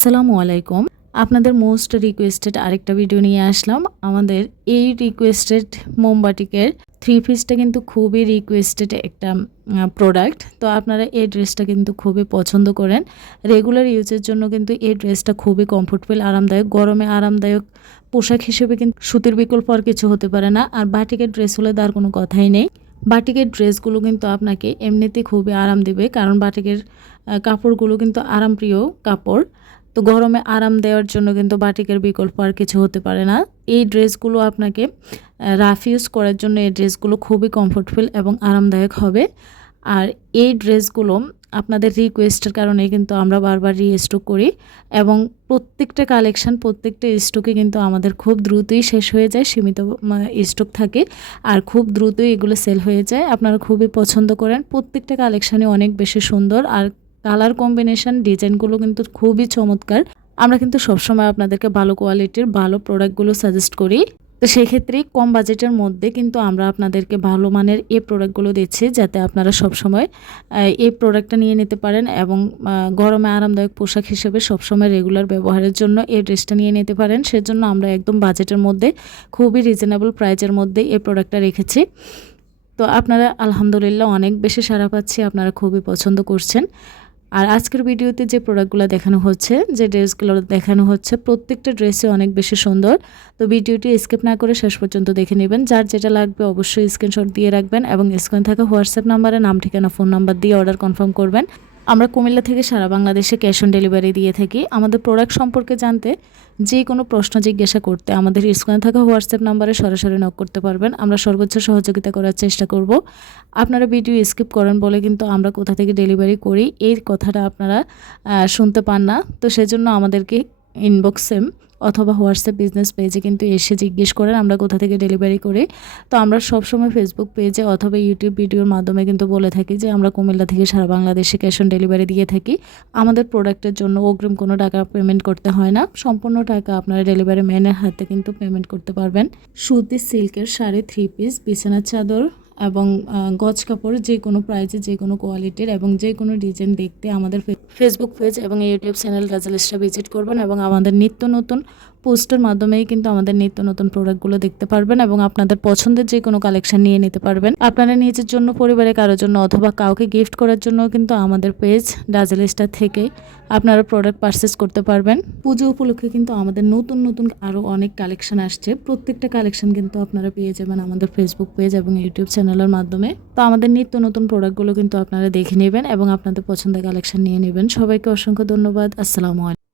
আসসালামু আলাইকুম। আপনাদের মোস্ট রিকোয়েস্টেড আরেকটা ভিডিও নিয়ে আসলাম। আমাদের এই রিকোয়েস্টেড মোমবাটিকের থ্রি পিসটা কিন্তু খুবই রিকোয়েস্টেড একটা প্রোডাক্ট তো আপনারা এই ড্রেসটা কিন্তু খুবই পছন্দ করেন। রেগুলার ইউজের জন্য কিন্তু এই ড্রেসটা খুবই কমফোর্টেবল আরামদায়ক, গরমে আরামদায়ক পোশাক হিসেবে কিন্তু সুতির বিকল্প আর কিছু হতে পারে না। আর বাটিকের ড্রেস হলে তার কোনো কথাই নেই। বাটিকের ড্রেসগুলো কিন্তু আপনাকে এমনিতে খুবই আরাম দেবে, কারণ বাটিকের কাপড়গুলো কিন্তু আরামপ্রিয় কাপড়। তো গরমে আরাম দেওয়ার জন্য কিন্তু বাটিকের বিকল্প আর কিছু হতে পারে না। এই ড্রেসগুলো আপনাকে রাফ ইউজ করার জন্য এই ড্রেসগুলো খুবই কমফোর্টেবল এবং আরামদায়ক হবে। আর এই ড্রেসগুলো আপনাদের রিকোয়েস্টের কারণে কিন্তু আমরা বারবার রিস্টক করি এবং প্রত্যেকটা কালেকশন প্রত্যেকটা স্টকে কিন্তু আমাদের খুব দ্রুতই শেষ হয়ে যায়, সীমিত স্টক থাকে আর খুব দ্রুতই এগুলো সেল হয়ে যায়। আপনারা খুবই পছন্দ করেন। প্রত্যেকটা কালেকশানই অনেক বেশি সুন্দর আর কালার কম্বিনেশন ডিজাইনগুলো কিন্তু খুবই চমৎকার। আমরা কিন্তু সবসময় আপনাদেরকে ভালো কোয়ালিটির ভালো প্রোডাক্টগুলো সাজেস্ট করি। তো সেক্ষেত্রে কম বাজেটের মধ্যে কিন্তু আমরা আপনাদেরকে ভালো মানের এই প্রোডাক্টগুলো দিচ্ছি, যাতে আপনারা সবসময় এই প্রোডাক্টটা নিয়ে নিতে পারেন এবং গরমে আরামদায়ক পোশাক হিসেবে সবসময় রেগুলার ব্যবহারের জন্য এই ড্রেসটা নিয়ে নিতে পারেন। সেজন্য আমরা একদম বাজেটের মধ্যে, খুবই রিজনেবল প্রাইজের মধ্যে এই প্রোডাক্টটা রেখেছি। তো আপনারা আলহামদুলিল্লাহ অনেক বেশি সারা পাচ্ছি, আপনারা খুবই পছন্দ করছেন। আর আজকের ভিডিওতে যে প্রোডাক্টগুলো দেখানো হচ্ছে, যে ড্রেসগুলো দেখানো হচ্ছে, প্রত্যেকটা ড্রেসে অনেক বেশি সুন্দর। তো ভিডিওটি স্কিপ না করে শেষ পর্যন্ত দেখে নেবেন। যার যেটা লাগবে অবশ্যই স্ক্রিনশট দিয়ে রাখবেন এবং স্ক্রিন থাকা হোয়াটসঅ্যাপ নাম্বারে নাম, ঠিকানা, ফোন নাম্বার দিয়ে অর্ডার কনফার্ম করবেন। আমরা কুমিল্লা থেকে সারা বাংলাদেশে ক্যাশ অন ডেলিভারি দিয়ে থাকি। আমাদের প্রোডাক্ট সম্পর্কে জানতে যে কোনো প্রশ্ন জিজ্ঞাসা করতে আমাদের স্ক্রিনে থাকা হোয়াটসঅ্যাপ নাম্বারে সরাসরি নক করতে পারবেন। আমরা সর্বোচ্চ সহযোগিতা করার চেষ্টা করব। আপনারা ভিডিও স্কিপ করেন বলে কিন্তু আমরা কোথা থেকে ডেলিভারি করি, এই কথাটা আপনারা শুনতে পান না। তো সেজন্য আমাদেরকে ইনবক্সে অথবা হোয়াটসঅ্যাপ বিজনেস পেজে কিন্তু এসে জিজ্ঞেস করেন, আমরা কোথা থেকে ডেলিভারি করি। তো আমরা সবসময় ফেসবুক পেজে অথবা ইউটিউব ভিডিওর মাধ্যমে কিন্তু বলে থাকি যে, আমরা কুমিল্লা থেকে সারা বাংলাদেশে ক্যাশ অন ডেলিভারি দিয়ে থাকি। আমাদের প্রোডাক্টের জন্য অগ্রিম কোনো টাকা পেমেন্ট করতে হয় না। সম্পূর্ণ টাকা আপনারা ডেলিভারি ম্যানের হাতে কিন্তু পেমেন্ট করতে পারবেন। সুতি সিল্কের শাড়ি থ্রি পিস বিছানার চাদর এবং গজ কাপড় যে কোনো প্রাইজে যে কোনো কোয়ালিটির এবং যে কোনো ডিজাইন দেখতে আমাদের ফেসবুক পেজ এবং ইউটিউব চ্যানেল রাজালিস্টা ভিজিট করবেন এবং আমাদের নিত্য নতুন পোস্টের মাধ্যমেই কিন্তু আমাদের নিত্য নতুন প্রোডাক্টগুলো দেখতে পারবেন এবং আপনাদের পছন্দের যে কোনো কালেকশন নিয়ে নিতে পারবেন। আপনারা নিজের জন্য পরিবারে কারোর জন্য অথবা কাউকে গিফট করার জন্য কিন্তু আমাদের পেজ ডাজেলিস্টার থেকে আপনারা প্রোডাক্ট পারচেস করতে পারবেন। পুজো উপলক্ষে কিন্তু আমাদের নতুন নতুন আরও অনেক কালেকশন আসছে। প্রত্যেকটা কালেকশন কিন্তু আপনারা পেয়ে যাবেন আমাদের ফেসবুক পেজ এবং ইউটিউব চ্যানেলের মাধ্যমে। তো আমাদের নিত্য নতুন প্রোডাক্টগুলো কিন্তু আপনারা দেখে নেবেন এবং আপনাদের পছন্দের কালেকশন নিয়ে নেবেন। সবাইকে অসংখ্য ধন্যবাদ। আসসালামু আলাইকুম।